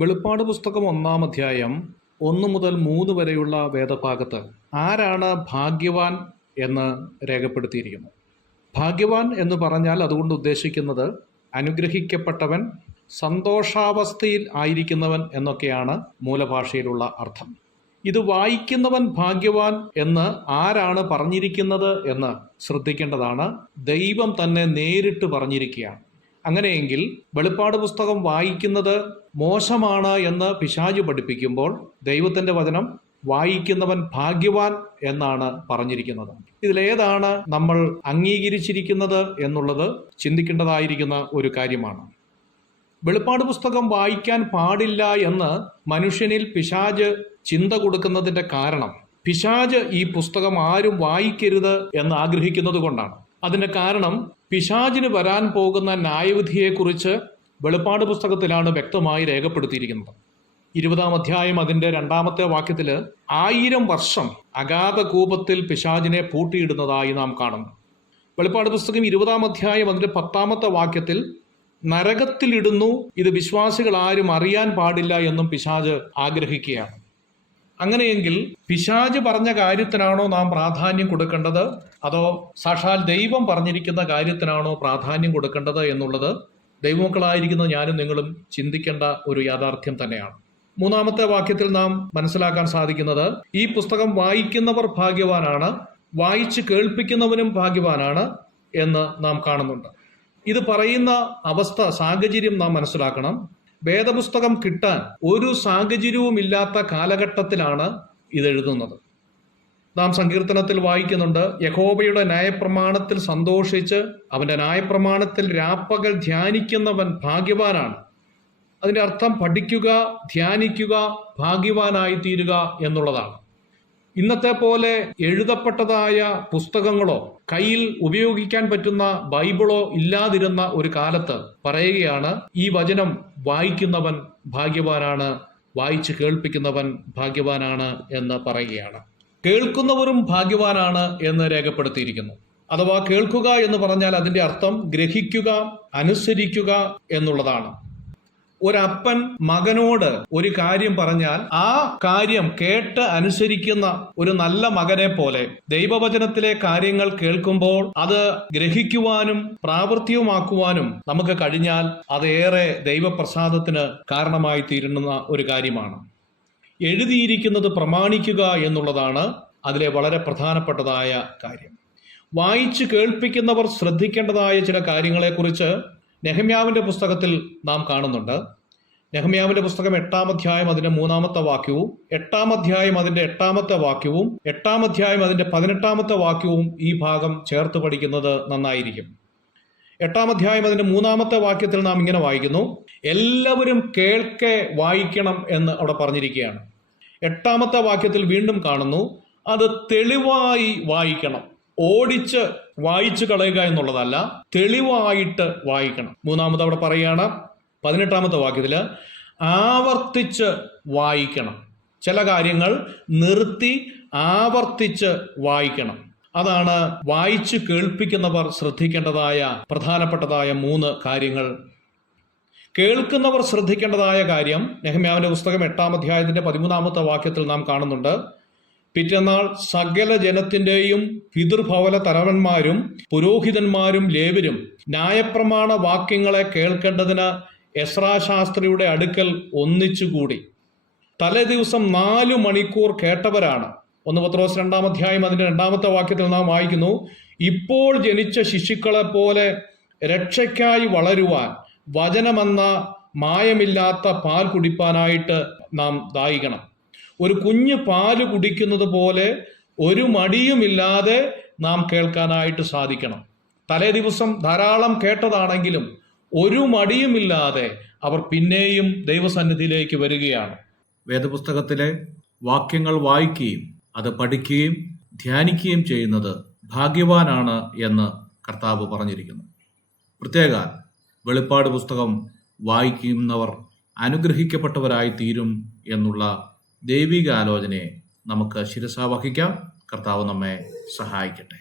വെളിപ്പാട് പുസ്തകം 1-ാം അധ്യായം 1 മുതൽ 3 വരെയുള്ള വേദഭാഗത്ത് ആരാണ് ഭാഗ്യവാൻ എന്ന് രേഖപ്പെടുത്തിയിരിക്കുന്നു. ഭാഗ്യവാൻ എന്ന് പറഞ്ഞാൽ അതുകൊണ്ട് ഉദ്ദേശിക്കുന്നത് അനുഗ്രഹിക്കപ്പെട്ടവൻ, സന്തോഷാവസ്ഥയിൽ ആയിരിക്കുന്നവൻ എന്നൊക്കെയാണ് മൂലഭാഷയിലുള്ള അർത്ഥം. ഇത് വായിക്കുന്നവൻ ഭാഗ്യവാൻ എന്ന് ആരാണ് പറഞ്ഞിരിക്കുന്നത് എന്ന് ശ്രദ്ധിക്കേണ്ടതാണ്. ദൈവം തന്നെ നേരിട്ട് പറഞ്ഞിരിക്കുകയാണ്. അങ്ങനെയെങ്കിൽ വെളിപ്പാട് പുസ്തകം വായിക്കുന്നത് മോശമാണ് എന്ന് പിശാച് പഠിപ്പിക്കുമ്പോൾ ദൈവത്തിൻ്റെ വചനം വായിക്കുന്നവൻ ഭാഗ്യവാൻ എന്നാണ് പറഞ്ഞിരിക്കുന്നത്. ഇതിലേതാണ് നമ്മൾ അംഗീകരിച്ചിരിക്കുന്നത് എന്നുള്ളത് ചിന്തിക്കേണ്ടതായിരിക്കുന്ന ഒരു കാര്യമാണ്. വെളിപ്പാട് പുസ്തകം വായിക്കാൻ പാടില്ല എന്ന് മനുഷ്യനിൽ പിശാച് ചിന്ത കൊടുക്കുന്നതിൻ്റെ കാരണം പിശാച് ഈ പുസ്തകം ആരും വായിക്കരുത് എന്ന് ആഗ്രഹിക്കുന്നത് കൊണ്ടാണ്. അതിൻ്റെ കാരണം പിശാചിന് വരാൻ പോകുന്ന ന്യായവിധിയെക്കുറിച്ച് വെളിപ്പാട് പുസ്തകത്തിലാണ് വ്യക്തമായി രേഖപ്പെടുത്തിയിരിക്കുന്നത്. 20-ാം അധ്യായം അതിൻ്റെ 2-ാമത്തെ വാക്യത്തിൽ 1000 വർഷം അഗാധ കൂപത്തിൽ പിശാചിനെ പൂട്ടിയിടുന്നതായി നാം കാണുന്നു. വെളിപ്പാട് പുസ്തകം 20-ാം അധ്യായം അതിൻ്റെ 10-ാമത്തെ വാക്യത്തിൽ നരകത്തിലിടുന്നു, ഇത് വിശ്വാസികൾ ആരും അറിയാൻ പാടില്ല എന്നും പിശാച് ആഗ്രഹിക്കുകയാണ്. അങ്ങനെയെങ്കിൽ പിശാച് പറഞ്ഞ കാര്യത്തിനാണോ നാം പ്രാധാന്യം കൊടുക്കേണ്ടത്, അതോ സാക്ഷാൽ ദൈവം പറഞ്ഞിരിക്കുന്ന കാര്യത്തിനാണോ പ്രാധാന്യം കൊടുക്കേണ്ടത് എന്നുള്ളത് ദൈവമക്കളായിരിക്കുന്ന ഞാനും നിങ്ങളും ചിന്തിക്കേണ്ട ഒരു യാഥാർത്ഥ്യം തന്നെയാണ്. 3-ാമത്തെ വാക്യത്തിൽ നാം മനസ്സിലാക്കാൻ സാധിക്കുന്നത് ഈ പുസ്തകം വായിക്കുന്നവർ ഭാഗ്യവാനാണ്, വായിച്ച് കേൾപ്പിക്കുന്നവനും ഭാഗ്യവാനാണ് എന്ന് നാം കാണുന്നുണ്ട്. ഇത് പറയുന്ന അവസ്ഥ, സാഹചര്യം നാം മനസ്സിലാക്കണം. വേദപുസ്തകം കിട്ടാൻ ഒരു സാഹചര്യവുമില്ലാത്ത കാലഘട്ടത്തിലാണ് ഇതെഴുതുന്നത്. നാം സങ്കീർത്തനത്തിൽ വായിക്കുന്നുണ്ട്, യഹോവയുടെ ന്യായപ്രമാണത്തിൽ സന്തോഷിച്ച് അവൻ്റെ ന്യായപ്രമാണത്തിൽ രാപ്പകൽ ധ്യാനിക്കുന്നവൻ ഭാഗ്യവാനാണ്. അതിൻ്റെ അർത്ഥം പഠിക്കുക, ധ്യാനിക്കുക, ഭാഗ്യവാനായി തീരുക എന്നുള്ളതാണ്. ഇന്നത്തെ പോലെ എഴുതപ്പെട്ടതായ പുസ്തകങ്ങളോ കയ്യിൽ ഉപയോഗിക്കാൻ പറ്റുന്ന ബൈബിളോ ഇല്ലാതിരുന്ന ഒരു കാലത്ത് പറയുകയാണ്, ഈ വചനം വായിക്കുന്നവൻ ഭാഗ്യവാനാണ്, വായിച്ച് കേൾപ്പിക്കുന്നവൻ ഭാഗ്യവാനാണ് എന്ന് പറയുകയാണ്. കേൾക്കുന്നവരും ഭാഗ്യവാനാണ് എന്ന് രേഖപ്പെടുത്തിയിരിക്കുന്നു. അഥവാ കേൾക്കുക എന്ന് പറഞ്ഞാൽ അതിൻ്റെ അർത്ഥം ഗ്രഹിക്കുക, അനുസരിക്കുക എന്നുള്ളതാണ്. ഒരപ്പൻ മകനോട് ഒരു കാര്യം പറഞ്ഞാൽ ആ കാര്യം കേട്ട് അനുസരിക്കുന്ന ഒരു നല്ല മകനെ പോലെ ദൈവവചനത്തിലെ കാര്യങ്ങൾ കേൾക്കുമ്പോൾ അത് ഗ്രഹിക്കുവാനും പ്രാവർത്തികമാക്കുവാനും നമുക്ക് കഴിഞ്ഞാൽ അതേറെ ദൈവപ്രസാദത്തിന് കാരണമായി തീരുന്ന ഒരു കാര്യമാണ്. എഴുതിയിരിക്കുന്നത് പ്രമാണിക്കുക എന്നുള്ളതാണ് അതിലെ വളരെ പ്രധാനപ്പെട്ടതായ കാര്യം. വായിച്ചു കേൾപ്പിക്കുന്നവർ ശ്രദ്ധിക്കേണ്ടതായ ചില കാര്യങ്ങളെക്കുറിച്ച് നെഹമ്യാവിൻ്റെ പുസ്തകത്തിൽ നാം കാണുന്നുണ്ട്. നെഹമ്യാവിൻ്റെ പുസ്തകം 8-ാം അധ്യായം അതിൻ്റെ 3-ാമത്തെ വാക്യവും 8-ാം അധ്യായം അതിൻ്റെ 8-ാമത്തെ വാക്യവും 8-ാം അധ്യായം അതിൻ്റെ 18-ാമത്തെ വാക്യവും ഈ ഭാഗം ചേർത്ത് പഠിക്കുന്നത് നന്നായിരിക്കും. 8-ാം അധ്യായം അതിൻ്റെ 3-ാമത്തെ വാക്യത്തിൽ നാം ഇങ്ങനെ വായിക്കുന്നു, എല്ലാവരും കേൾക്കെ വായിക്കണം എന്ന് അവിടെ പറഞ്ഞിരിക്കുകയാണ്. 8-ാമത്തെ വാക്യത്തിൽ വീണ്ടും കാണുന്നു, അത് തെളിവായി വായിക്കണം. ഓടിച്ച് വായിച്ചു കളയുക എന്നുള്ളതല്ല, തെളിവായിട്ട് വായിക്കണം. 3-ാമത് അവിടെ പറയുകയാണ് 18-ാമത്തെ വാക്യത്തില് ആവർത്തിച്ച് വായിക്കണം. ചില കാര്യങ്ങൾ നിർത്തി ആവർത്തിച്ച് വായിക്കണം. അതാണ് വായിച്ചു കേൾപ്പിക്കുന്നവർ ശ്രദ്ധിക്കേണ്ടതായ പ്രധാനപ്പെട്ടതായ 3 കാര്യങ്ങൾ. കേൾക്കുന്നവർ ശ്രദ്ധിക്കേണ്ടതായ കാര്യം നെഹമ്യാവിന്റെ പുസ്തകം 8-ാം അധ്യായത്തിന്റെ 13-ാമത്തെ വാക്യത്തിൽ നാം കാണുന്നുണ്ട്. പിറ്റന്നാൾ സകല ജനത്തിൻ്റെയും പിതൃഭവന തലവന്മാരും പുരോഹിതന്മാരും ലേവ്യരും ന്യായപ്രമാണ വാക്യങ്ങളെ കേൾക്കേണ്ടതിന് എസ്രാ ശാസ്ത്രിയുടെ അടുക്കൽ ഒന്നിച്ചുകൂടി. തലേ ദിവസം 4 മണിക്കൂർ കേട്ടവരാണ്. 1 പത്രോസ് 2-ാം അധ്യായം അതിൻ്റെ 2-ാമത്തെ വാക്യത്തിൽ നാം വായിക്കുന്നു, ഇപ്പോൾ ജനിച്ച ശിശുക്കളെ പോലെ രക്ഷയ്ക്കായി വളരുവാൻ വചനമെന്ന മായമില്ലാത്ത പാൽ കുടിപ്പാനായിട്ട് നാം ദാഹിക്കണം. ഒരു കുഞ്ഞ് പാല് കുടിക്കുന്നത് പോലെ ഒരു മടിയുമില്ലാതെ നാം കേൾക്കാനായിട്ട് സാധിക്കണം. തലേ ദിവസം ധാരാളം കേട്ടതാണെങ്കിലും ഒരു മടിയുമില്ലാതെ അവർ പിന്നെയും ദൈവസന്നിധിയിലേക്ക് വരികയാണ്. വേദപുസ്തകത്തിലെ വാക്യങ്ങൾ വായിക്കുകയും അത് പഠിക്കുകയും ധ്യാനിക്കുകയും ചെയ്യുന്നത് ഭാഗ്യവാനാണ് എന്ന് കർത്താവ് പറഞ്ഞിരിക്കുന്നു. പ്രത്യേകം വെളിപ്പാട് പുസ്തകം വായിക്കുന്നവർ അനുഗ്രഹിക്കപ്പെട്ടവരായി തീരും എന്നുള്ള ദൈവിക ആലോചനയെ നമുക്ക് ശിരസാവഹിക്കാം. കർത്താവ് നമ്മെ സഹായിക്കട്ടെ.